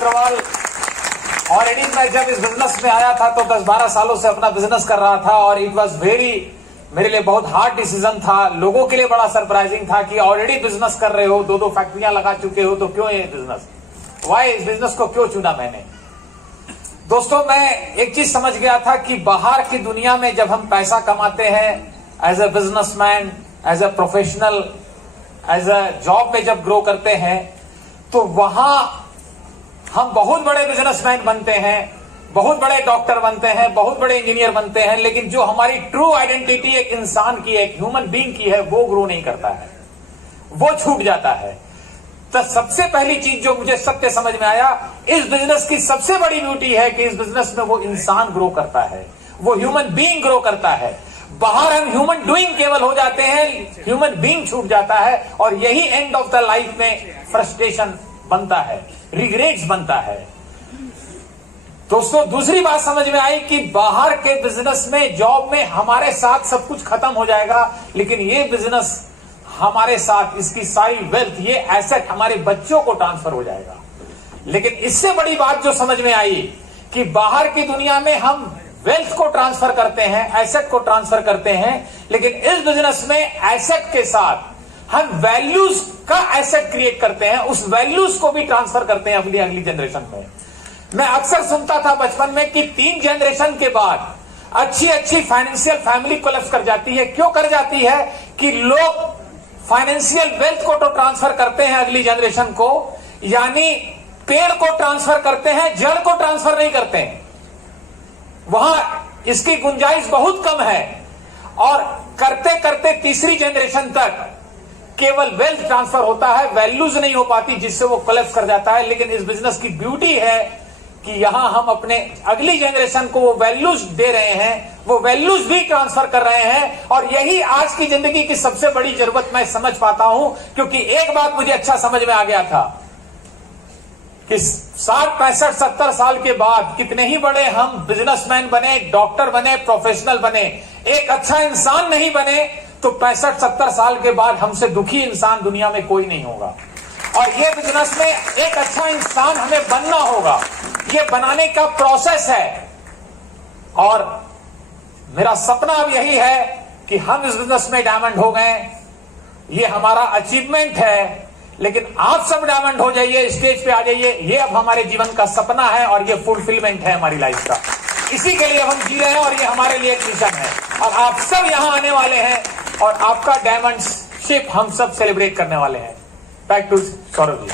Agarwal already मैं जब इस बिजनेस में आया था तो 10-12 सालों से अपना बिजनेस कर रहा था और इट वाज मेरे लिए बहुत हार्ड डिसीजन था। लोगों के लिए बड़ा सरप्राइजिंग था कि ऑलरेडी बिजनेस कर रहे हो, 2 फैक्ट्रियां लगा चुके हो, तो क्यों ये बिजनेस, वाई इस बिजनेस को क्यों चुना मैंने। दोस्तों, मैं एक चीज समझ गया था कि बाहर की दुनिया में जब हम पैसा कमाते हैं as a businessman, as a professional, as a job में जब ग्रो करते हैं तो वहां हम बहुत बड़े बिजनेसमैन बनते हैं, बहुत बड़े डॉक्टर बनते हैं, बहुत बड़े इंजीनियर बनते हैं, लेकिन जो हमारी ट्रू आइडेंटिटी एक इंसान की, एक ह्यूमन बीइंग की है, वो ग्रो नहीं करता है, वो छूट जाता है। तो सबसे पहली चीज जो मुझे सत्य समझ में आया, इस बिजनेस की सबसे बड़ी ब्यूटी है कि इस बिजनेस में वो इंसान ग्रो करता है, वो ह्यूमन बीइंग ग्रो करता है। बाहर हम ह्यूमन डूइंग केवल हो जाते हैं, ह्यूमन बीइंग छूट जाता है और यही एंड ऑफ द लाइफ में फ्रस्ट्रेशन बनता है, रिग्रेट्स बनता है। दोस्तों, दूसरी बात समझ में आई कि बाहर के बिजनेस में, जॉब में हमारे साथ सब कुछ खत्म हो जाएगा, लेकिन ये बिजनेस हमारे साथ, इसकी सारी वेल्थ, ये एसेट हमारे बच्चों को ट्रांसफर हो जाएगा। लेकिन इससे बड़ी बात जो समझ में आई कि बाहर की दुनिया में हम वेल्थ को ट्रांसफर करते हैं, एसेट को ट्रांसफर करते हैं, लेकिन इस बिजनेस में एसेट के साथ हम वैल्यूज का एसेट क्रिएट करते हैं, उस वैल्यूज को भी ट्रांसफर करते हैं अगली जनरेशन में। मैं अक्सर सुनता था बचपन में कि 3 जनरेशन के बाद अच्छी फाइनेंशियल फैमिली कोलैप्स कर जाती है। क्यों कर जाती है? कि लोग फाइनेंशियल वेल्थ को तो ट्रांसफर करते हैं अगली जनरेशन को, यानी पेड़ को ट्रांसफर करते हैं, जड़ को ट्रांसफर नहीं करते हैं। वहां इसकी गुंजाइश बहुत कम है और करते करते तीसरी जनरेशन तक केवल वेल्थ ट्रांसफर होता है, वैल्यूज नहीं हो पाती, जिससे वो कोलैप्स कर जाता है। लेकिन इस बिजनेस की ब्यूटी है कि यहां हम अपने अगली जनरेशन को वो वैल्यूज दे रहे हैं, वो वैल्यूज भी ट्रांसफर कर रहे हैं, और यही आज की जिंदगी की सबसे बड़ी जरूरत मैं समझ पाता हूं। क्योंकि एक बात मुझे अच्छा समझ में आ गया था कि 60, 65, 70 साल के बाद कितने ही बड़े हम बिजनेसमैन बने, डॉक्टर बने, प्रोफेशनल बने, एक अच्छा इंसान नहीं बने तो 65, 70 साल के बाद हमसे दुखी इंसान दुनिया में कोई नहीं होगा। और ये बिजनेस में एक अच्छा इंसान हमें बनना होगा, ये बनाने का प्रोसेस है। और मेरा सपना अब यही है कि हम इस बिजनेस में डायमंड हो गए, ये हमारा अचीवमेंट है। लेकिन आप सब डायमंड हो जाइए, स्टेज पे आ जाइए, ये अब हमारे जीवन का सपना है और ये फुलफिलमेंट है हमारी लाइफ का। इसी के लिए हम जी रहे हैं और ये हमारे लिए एक मिशन है। और आप सब यहां आने वाले हैं और आपका डायमंडशिप हम सब सेलिब्रेट करने वाले हैं। Back to Saurabh ji.